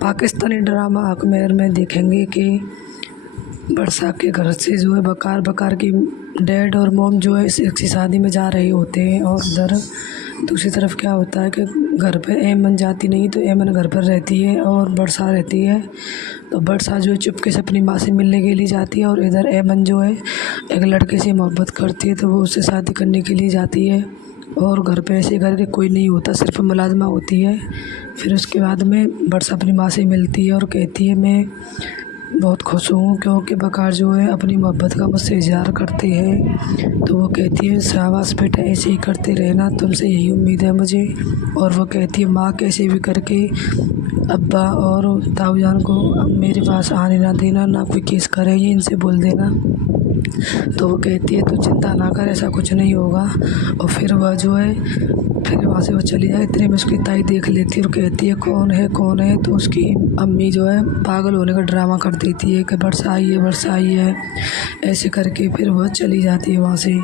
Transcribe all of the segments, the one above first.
Pakistani drama अकमेर में देखेंगे कि वर्षा के घर से जो है बकार की डैड और मॉम जो है इसकी शादी में जा रहे होते हैं, और उधर दूसरी तरफ क्या होता है कि घर पे ऐमन जाती नहीं, तो ऐमन घर पर रहती है और वर्षा रहती है। तो वर्षा जो है चुपके से अपनी माँ से मिलने के लिए जाती है, और इधर ऐमन जो है एक लड़के से मोहब्बत करती है, तो वो उससे शादी करने के लिए जाती है। और घर पे ऐसे घर के कोई नहीं होता, सिर्फ मुलाजमा होती है। फिर उसके बाद में वर्षा अपनी माँ से मिलती है और कहती है मैं बहुत खुश हूँ क्योंकि बकार जो है अपनी मोहब्बत का मुझसे इज़हार करते हैं। तो वो कहती है शाबाश बेटा, ऐसे ही करते रहना, तुमसे यही उम्मीद है मुझे। और वो कहती है माँ कैसे भी करके अब्बा और ताऊजान को अब मेरे पास आने ना देना, ना कोई केस करेंगे, इनसे बोल देना। तो वो कहती है तू चिंता ना कर, ऐसा कुछ नहीं होगा। और फिर वह जो है फिर वहाँ से वो चली जाए। इतने में उसकी ताई देख लेती है और कहती है कौन है कौन है। तो उसकी अम्मी जो है पागल होने का ड्रामा कर देती है कि वर्षा आई है ऐसे करके। फिर वह चली जाती है वहाँ से।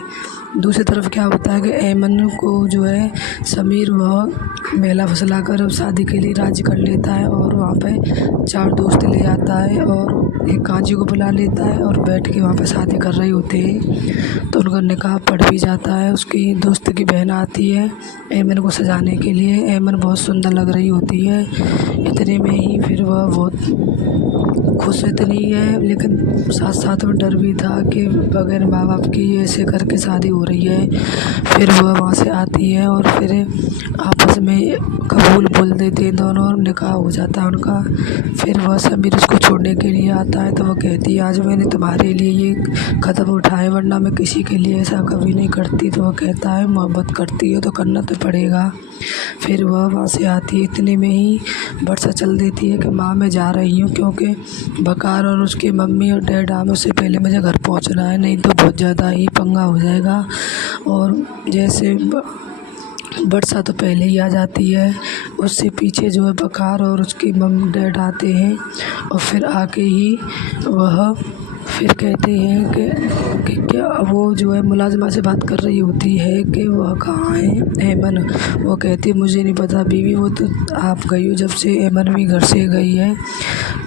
दूसरी तरफ क्या होता है कि ऐमन को जो है समीर वह मेला फुसला कर शादी के लिए राज़ी कर लेता है, और वहाँ पे 4 दोस्त ले आता है और एक कांजी को बुला लेता है, और बैठ के वहाँ पे शादी कर रहे होते हैं। तो उनका निकाह पड़ भी जाता है। उसकी दोस्त की बहन आती है ऐमन को सजाने के लिए। ऐमन बहुत सुंदर लग रही होती है। इतने में ही फिर वह बहुत खुश इतनी है, लेकिन साथ साथ में डर भी था कि बगैर माँ बाप की ऐसे करके शादी हो रही है। फिर वह वहाँ से आती है और फिर आपस में कबूल बोल देते हैं दोनों, और निकाह हो जाता है उनका। फिर वह समीर उसको छोड़ने के लिए आता है, तो वह कहती है आज मैंने तुम्हारे लिए ये कदम उठाए, वरना मैं किसी के लिए ऐसा कभी नहीं करती। तो वह कहता है मोहब्बत करती हो तो करना तो पड़ेगा। फिर वह वहाँ से आती है। इतने में ही वर्षा चल देती है कि माँ मैं जा रही हूँ, क्योंकि बकार और उसकी मम्मी और डैड आने उससे पहले मुझे घर पहुँचना है, नहीं तो बहुत ज़्यादा ही पंगा हो जाएगा। और जैसे वर्षा तो पहले ही आ जाती है, उससे पीछे जो है बकार और उसकी मम्मी डैड आते हैं। और फिर आके ही वह फिर कहते हैं कि क्या वो जो है मुलाजिमा से बात कर रही होती है कि वह कहाँ है ऐमन। वो कहती है मुझे नहीं पता बीवी, वो तो आप गई हो जब से ऐमन भी घर से गई है।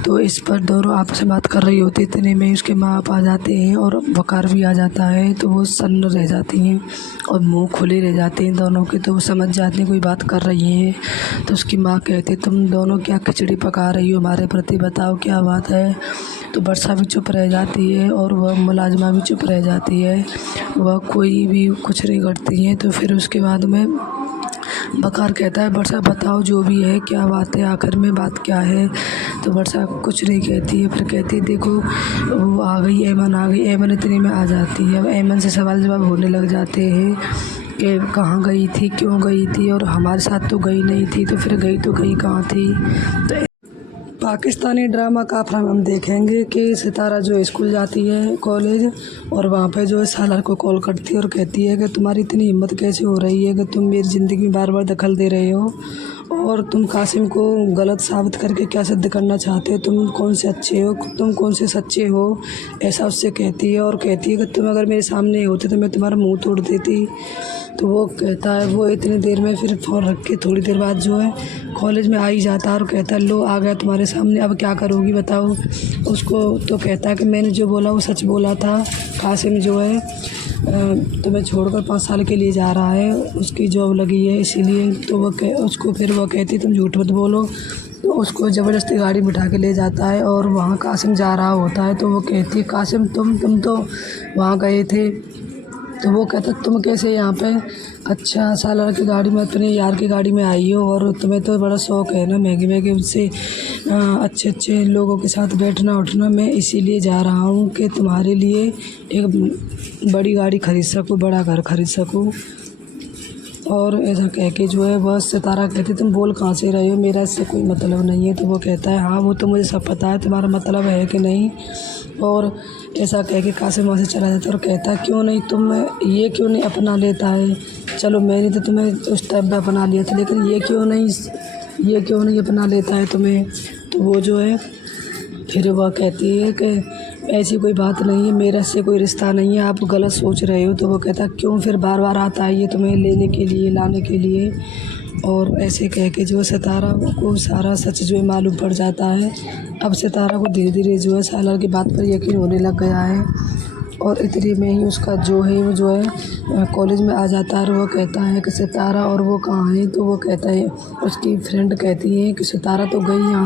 तो इस पर दोनों आपस में बात कर रही होती। इतने में उसके माँ बाप आ जाते हैं और बकार भी आ जाता है। तो वो सन्न रह जाती हैं और मुंह खुले रह जाते हैं दोनों के। तो वो समझ जाती हैं कोई बात कर रही है। तो उसकी माँ कहती है तुम दोनों क्या खिचड़ी पका रही हो हमारे प्रति, बताओ क्या बात है। तो वर्षा भी चुप रह जाती है और वह मुलाजिमा भी चुप रह जाती है, वह कोई भी कुछ नहीं करती है। तो फिर उसके बाद में बकार कहता है वर्षा बताओ जो भी है क्या बात है, आखिर में बात क्या है। तो वर्षा कुछ नहीं कहती है। फिर कहती है देखो वो आ गई, ऐमन आ गई। ऐमन इतने में आ जाती है। अब ऐमन से सवाल जवाब होने लग जाते हैं कि कहाँ गई थी, क्यों गई थी, और हमारे साथ तो गई नहीं थी, तो फिर गई तो गई कहाँ थी। तो पाकिस्तानी ड्रामा का फिर हम देखेंगे कि सितारा जो स्कूल जाती है कॉलेज, और वहाँ पे जो है सालार को कॉल करती है और कहती है कि तुम्हारी इतनी हिम्मत कैसे हो रही है कि तुम मेरी ज़िंदगी में बार बार दखल दे रहे हो, और तुम कासिम को गलत साबित करके क्या सिद्ध करना चाहते हो, तुम कौन से अच्छे हो, तुम कौन से सच्चे हो, ऐसा उससे कहती है। और कहती है कि तुम अगर मेरे सामने होते तो मैं तुम्हारा मुँह तोड़ देती। तो वो कहता है, वो इतनी देर में फिर फ़ोन रख के थोड़ी देर बाद जो है कॉलेज में आ ही जाता है और कहता है लो आ गया तुम्हारे सामने, अब क्या करोगी बताओ। उसको तो कहता है कि मैंने जो बोला वो सच बोला था, कासिम जो है तुम्हें छोड़कर 5 साल के लिए जा रहा है, उसकी जॉब लगी है इसीलिए। तो उसको फिर वो कहती तुम झूठ मत बोलो। तो उसको ज़बरदस्ती गाड़ी में बिठा के ले जाता है और वहाँ कासिम जा रहा होता है। तो वो कहती है कासिम तुम तो वहाँ गए थे। तो वो कहता तुम कैसे यहाँ पे, अच्छा सालार की गाड़ी में, अपने यार की गाड़ी में आई हो, और तुम्हें तो बड़ा शौक़ है ना महंगे महंगे उससे अच्छे अच्छे लोगों के साथ बैठना उठना। मैं इसीलिए जा रहा हूँ कि तुम्हारे लिए एक बड़ी गाड़ी खरीद सकूँ, बड़ा घर खरीद सकूँ। और ऐसा कह के जो है बस सितारा कहती तुम बोल कहाँ से रहे हो, मेरा इससे कोई मतलब नहीं है। तो वो कहता है हाँ वो तो मुझे सब पता है, तुम्हारा मतलब है कि नहीं। और ऐसा कह के कासिम वहाँ से चला जाता है और कहता है क्यों नहीं, तुम ये क्यों नहीं अपना लेता है, चलो मैंने तो तुम्हें उस टाइम पे अपना लिया था, लेकिन ये क्यों नहीं अपना लेता है तुम्हें। तो वो जो है फिर वह कहती है कि ऐसी कोई बात नहीं है, मेरा से कोई रिश्ता नहीं है, आप गलत सोच रहे हो। तो वो कहता क्यों फिर बार बार आता है ये तुम्हें लेने के लिए लाने के लिए। और ऐसे कह के जो है सितारा को सारा सच जो है मालूम पड़ जाता है। अब सितारा को धीरे धीरे जो है सालार की बात पर यकीन होने लग गया है और इतने में ही उसका जो है वो जो है कॉलेज में आ जाता है और वो कहता है कि सितारा और वो कहाँ है, तो वो कहता है, उसकी फ्रेंड कहती है कि सितारा तो गई यहाँ